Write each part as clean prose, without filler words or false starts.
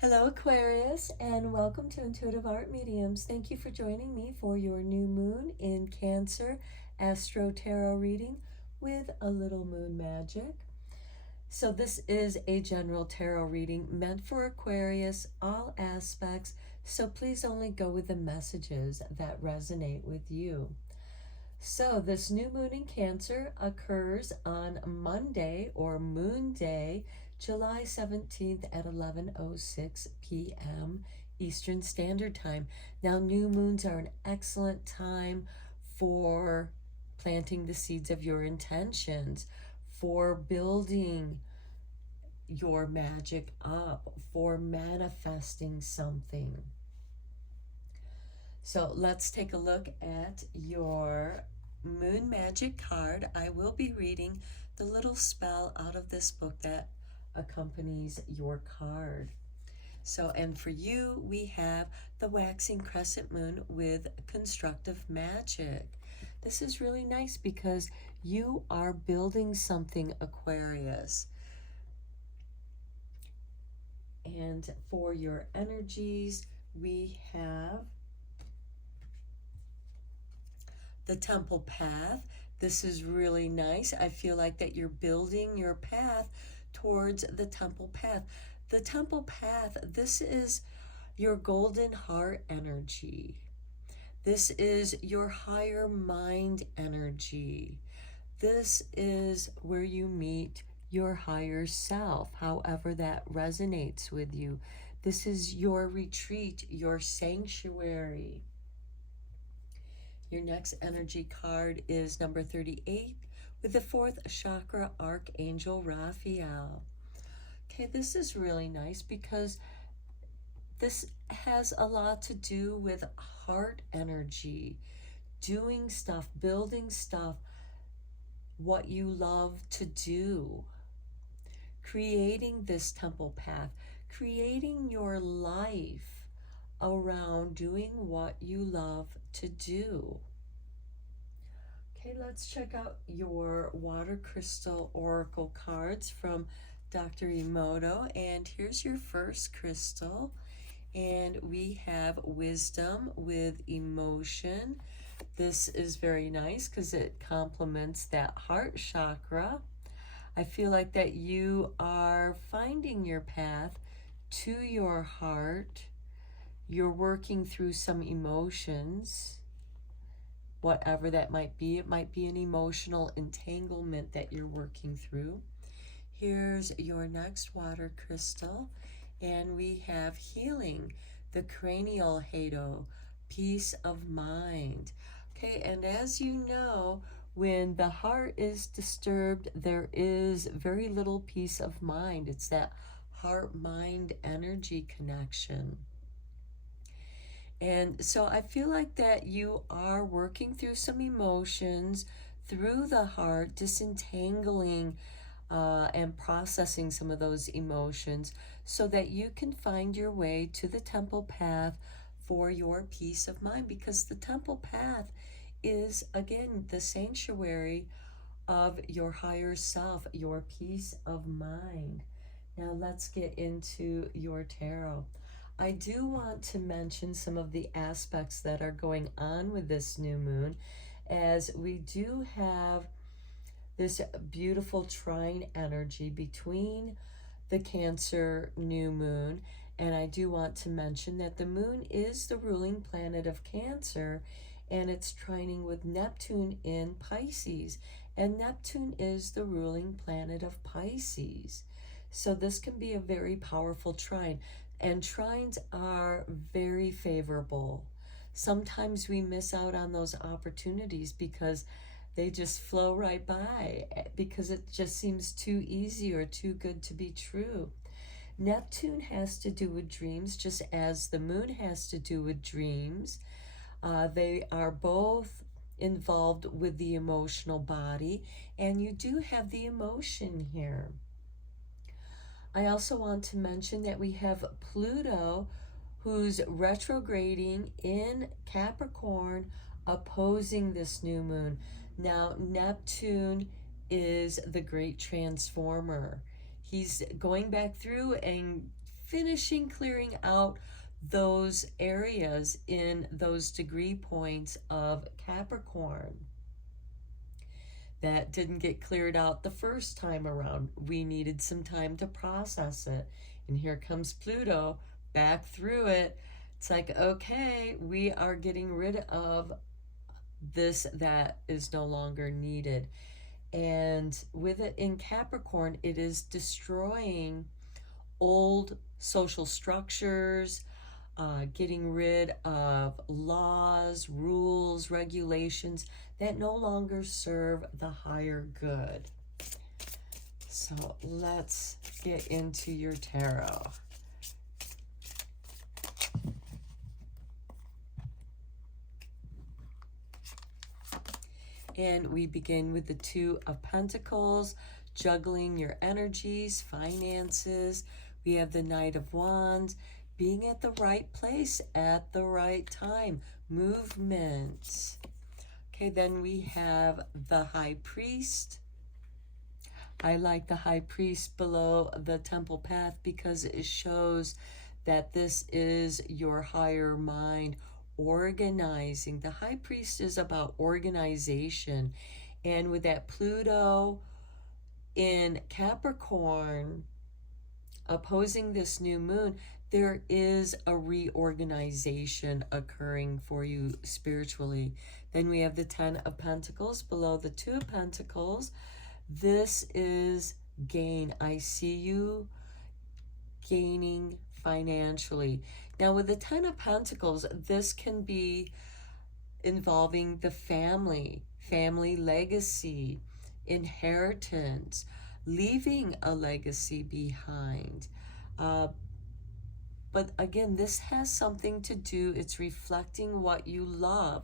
Hello, Aquarius, and welcome to Intuitive Art Mediums. Thank you for joining me for your new moon in Cancer Astro-Tarot reading with a little moon magic. So this is a general tarot reading meant for Aquarius, all aspects, so please only go with the messages that resonate with you. So this new moon in Cancer occurs on Monday or Moon Day, July 17th at 11:06 p.m. Eastern Standard Time. Now, new moons are an excellent time for planting the seeds of your intentions, for building your magic up, for manifesting something. So let's take a look at your moon magic card. I will be reading the little spell out of this book that accompanies your card. So, and for you, we have the waxing crescent moon with constructive magic. This is really nice because you are building something, Aquarius. And for your energies, we have the temple path. This is really nice. I feel like that you're building your path towards the temple path. The temple path, this is your golden heart energy. This is your higher mind energy. This is where you meet your higher self, however that resonates with you. This is your retreat, your sanctuary. Your next energy card is number 38 with the fourth chakra archangel Raphael. Okay, this is really nice because this has a lot to do with heart energy, doing stuff, building stuff, what you love to do, creating this temple path, creating your life around doing what you love to do. Okay, let's check out your water crystal oracle cards from Dr. Emoto. And here's your first crystal. And we have wisdom with emotion. This is very nice because it complements that heart chakra. I feel like that you are finding your path to your heart. You're working through some emotions, whatever that might be. It might be an emotional entanglement that you're working through. Here's your next water crystal, and we have healing, the cranial halo, peace of mind. Okay, and as you know, when the heart is disturbed, there is very little peace of mind. It's that heart-mind energy connection. And so I feel like that you are working through some emotions through the heart, disentangling and processing some of those emotions so that you can find your way to the temple path for your peace of mind, because the temple path is, again, the sanctuary of your higher self, your peace of mind. Now let's get into your tarot. I do want to mention some of the aspects that are going on with this new moon, as we do have this beautiful trine energy between the Cancer new moon. And I do want to mention that the moon is the ruling planet of Cancer, and it's trining with Neptune in Pisces. And Neptune is the ruling planet of Pisces. So this can be a very powerful trine. And trines are very favorable. Sometimes we miss out on those opportunities because they just flow right by, because it just seems too easy or too good to be true. Neptune has to do with dreams, just as the moon has to do with dreams. They are both involved with the emotional body, and you do have the emotion here. I also want to mention that we have Pluto, who's retrograding in Capricorn, opposing this new moon. Now, Neptune is the great transformer. He's going back through and finishing clearing out those areas in those degree points of Capricorn that didn't get cleared out the first time around. We needed some time to process it. And here comes Pluto back through it. It's like, okay, we are getting rid of this that is no longer needed. And with it in Capricorn, it is destroying old social structures, getting rid of laws, rules, regulations that no longer serve the higher good. So let's get into your tarot. And we begin with the Two of Pentacles, juggling your energies, finances. We have the Knight of Wands, being at the right place at the right time, movement. Okay, then we have the High Priest. I like the High Priest below the Temple Path because it shows that this is your higher mind organizing. The High Priest is about organization. And with that Pluto in Capricorn opposing this new moon, there is a reorganization occurring for you spiritually. Then we have the Ten of Pentacles below the Two of Pentacles. This is gain. I see you gaining financially. Now with the Ten of Pentacles, this can be involving the family legacy, inheritance, leaving a legacy behind. But again, this has something to do, it's reflecting what you love.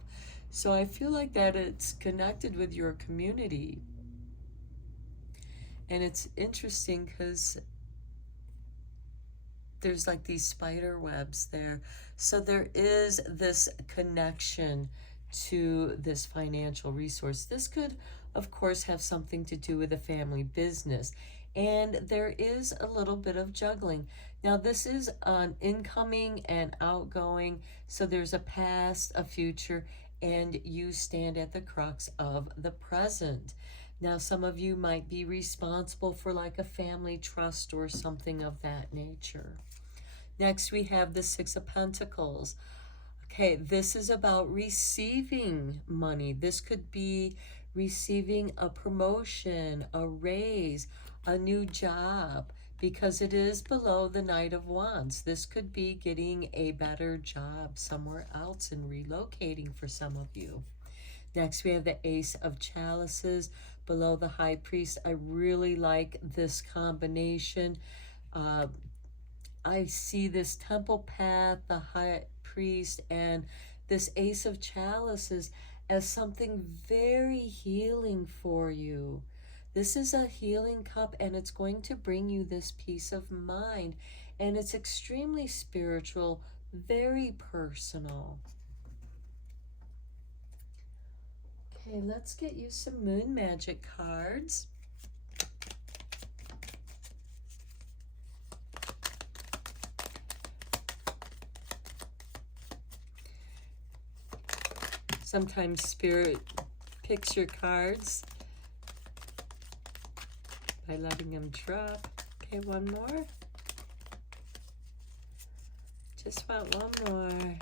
So I feel like that it's connected with your community. And it's interesting because there's like these spider webs there. So there is this connection to this financial resource. This could, of course, have something to do with a family business. And there is a little bit of juggling. Now, this is an incoming and outgoing. So there's a past, a future, and you stand at the crux of the present. Now, some of you might be responsible for like a family trust or something of that nature. Next, we have the Six of Pentacles. Okay, this is about receiving money. This could be receiving a promotion, a raise, a new job, because it is below the Knight of Wands. This could be getting a better job somewhere else and relocating for some of you. Next, we have the Ace of Chalices below the High Priest. I really like this combination. I see this Temple Path, the High Priest, and this Ace of Chalices as something very healing for you. This is a healing cup, and it's going to bring you this peace of mind. And it's extremely spiritual, very personal. Okay, let's get you some moon magic cards. Sometimes Spirit picks your cards by letting them drop. Okay, one more. Just want one more.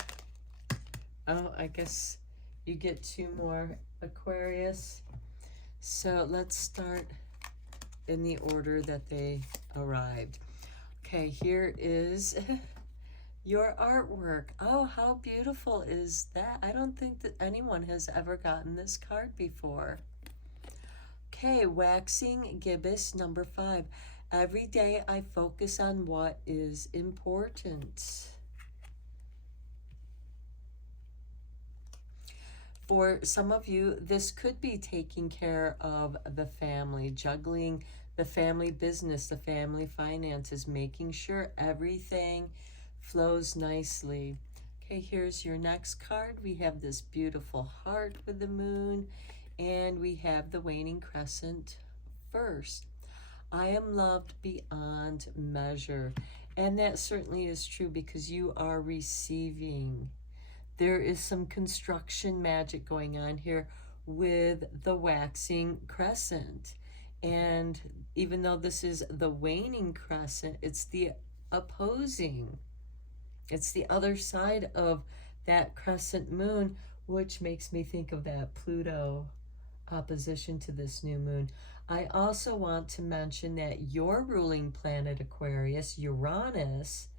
Oh, I guess you get two more, Aquarius. So let's start in the order that they arrived. Okay, here is your artwork. Oh, how beautiful is that? I don't think that anyone has ever gotten this card before. Okay, waxing gibbous number 5. Every day I focus on what is important. For some of you, this could be taking care of the family, juggling the family business, the family finances, making sure everything flows nicely. Okay, here's your next card. We have this beautiful heart with the moon, and we have the waning crescent first. I am loved beyond measure. And that certainly is true because you are receiving. There is some construction magic going on here with the waxing crescent. And even though this is the waning crescent, it's the opposing. It's the other side of that crescent moon, which makes me think of that Pluto opposition to this new moon. I also want to mention that your ruling planet Aquarius, Uranus,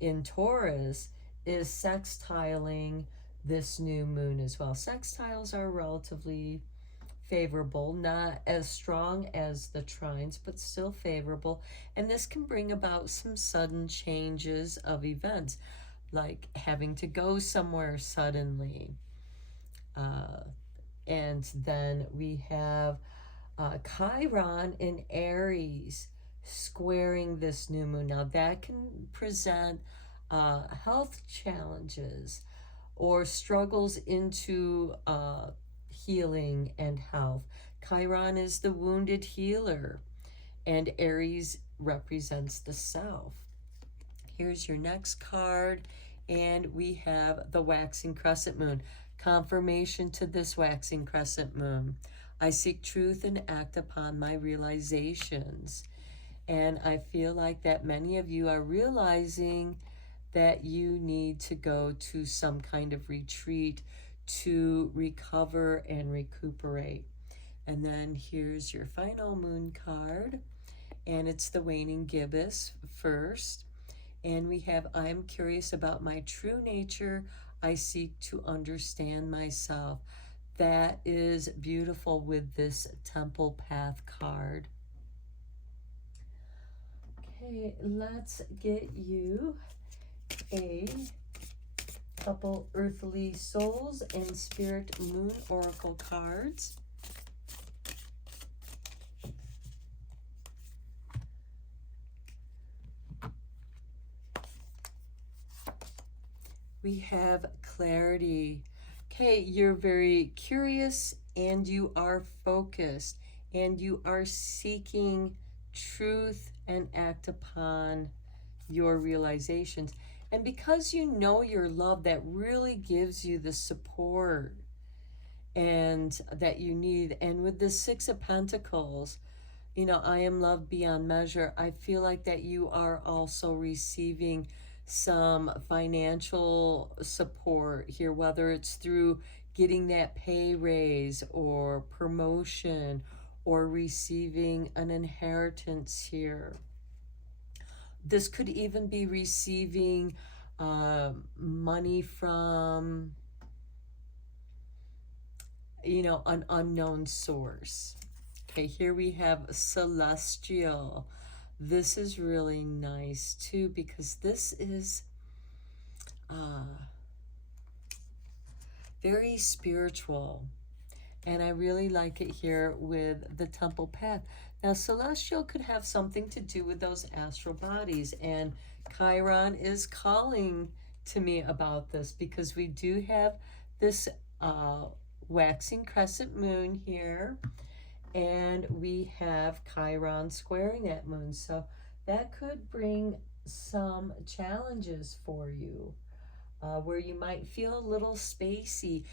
in Taurus, is sextiling this new moon as well. Sextiles are relatively favorable, not as strong as the trines, but still favorable. And this can bring about some sudden changes of events, like having to go somewhere suddenly. And then we have Chiron in Aries squaring this new moon. Now that can present health challenges or struggles into healing and health. Chiron is the wounded healer, and Aries represents the self. Here's your next card, and we have the waxing crescent moon. Confirmation to this waxing crescent moon. I seek truth and act upon my realizations. And I feel like that many of you are realizing that you need to go to some kind of retreat to recover and recuperate. And then here's your final moon card, and it's the waning gibbous first. And we have, I'm curious about my true nature. I seek to understand myself. That is beautiful with this Temple Path card. Okay, let's get you a couple Earthly Souls and Spirit Moon Oracle cards. We have clarity. Okay, you're very curious and you are focused and you are seeking truth and act upon your realizations. And because you know your love, that really gives you the support and that you need. And with the Six of Pentacles, you know, I am loved beyond measure. I feel like that you are also receiving some financial support here, whether it's through getting that pay raise or promotion or receiving an inheritance here. This could even be receiving money from, you know, an unknown source. Okay, here we have Celestial. This is really nice too because this is very spiritual. And I really like it here with the Temple Path. Now, Celestial could have something to do with those astral bodies. And Chiron is calling to me about this because we do have this waxing crescent moon here. And we have Chiron squaring that moon. So that could bring some challenges for you where you might feel a little spacey.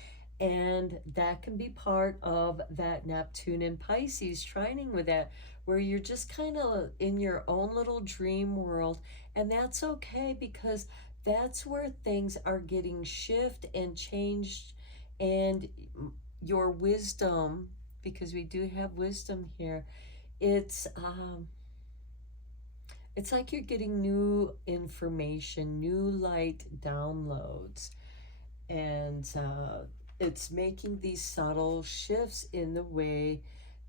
And that can be part of that Neptune and Pisces trining with that, where you're just kind of in your own little dream world. And that's okay because that's where things are getting shifted and changed. And your wisdom, because we do have wisdom here, it's like you're getting new information, new light downloads. And it's making these subtle shifts in the way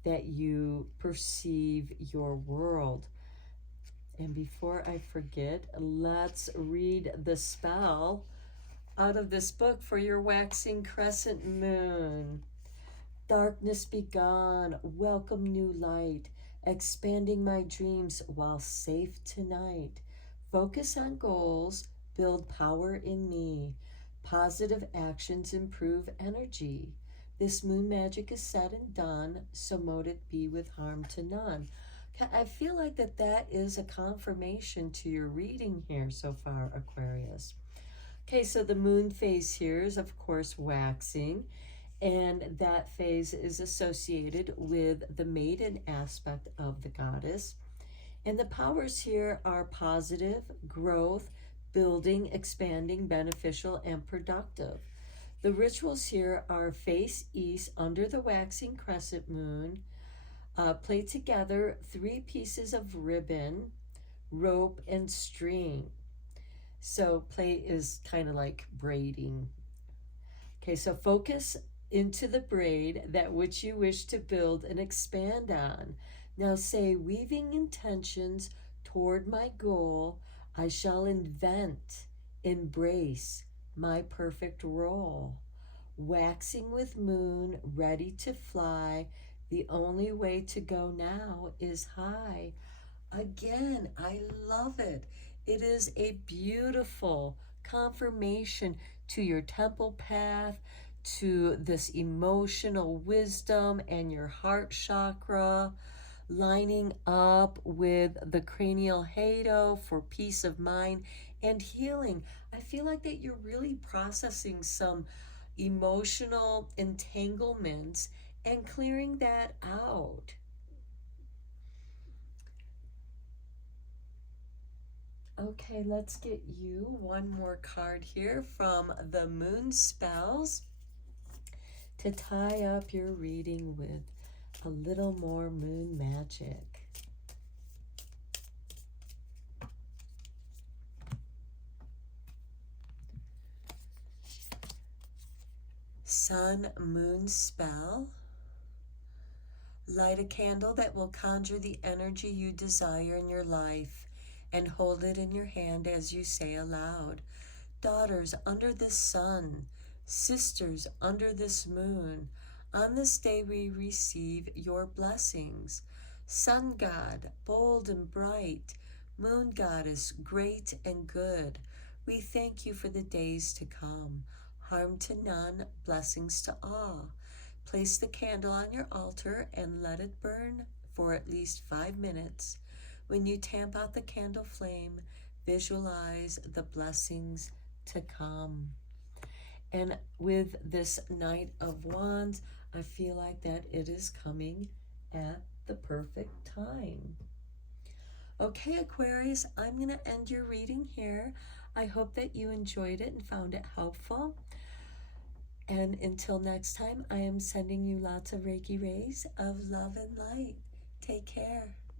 that you perceive your world. And before I forget, let's read the spell out of this book for your waxing crescent moon. Darkness be gone, welcome new light, expanding my dreams while safe tonight. Focus on goals, build power in me. Positive actions improve energy. This moon magic is said and done, so mote it be with harm to none. I feel like that is a confirmation to your reading here so far, Aquarius. Okay, so the moon phase here is, of course, waxing, and that phase is associated with the maiden aspect of the goddess. And the powers here are positive, growth, building, expanding, beneficial, and productive. The rituals here are face east under the waxing crescent moon. Play together 3 pieces of ribbon, rope, and string. So play is kind of like braiding. Okay, so focus into the braid that which you wish to build and expand on. Now say, weaving intentions toward my goal, I shall invent, embrace my perfect role. Waxing with moon, ready to fly, the only way to go now is high. Again, I love it. It is a beautiful confirmation to your temple path, to this emotional wisdom and your heart chakra, lining up with the cranial halo for peace of mind and healing. I feel like that you're really processing some emotional entanglements and clearing that out. Okay, let's get you one more card here from the Moon Spells to tie up your reading with a little more moon magic. Sun Moon Spell. Light a candle that will conjure the energy you desire in your life and hold it in your hand as you say aloud, daughters under this sun, sisters under this moon, on this day we receive your blessings. Sun God, bold and bright, moon goddess, great and good, we thank you for the days to come. Harm to none, blessings to all. Place the candle on your altar and let it burn for at least 5 minutes. When you tamp out the candle flame, visualize the blessings to come. And with this Knight of Wands, I feel like that it is coming at the perfect time. Okay, Aquarius, I'm going to end your reading here. I hope that you enjoyed it and found it helpful. And until next time, I am sending you lots of Reiki rays of love and light. Take care.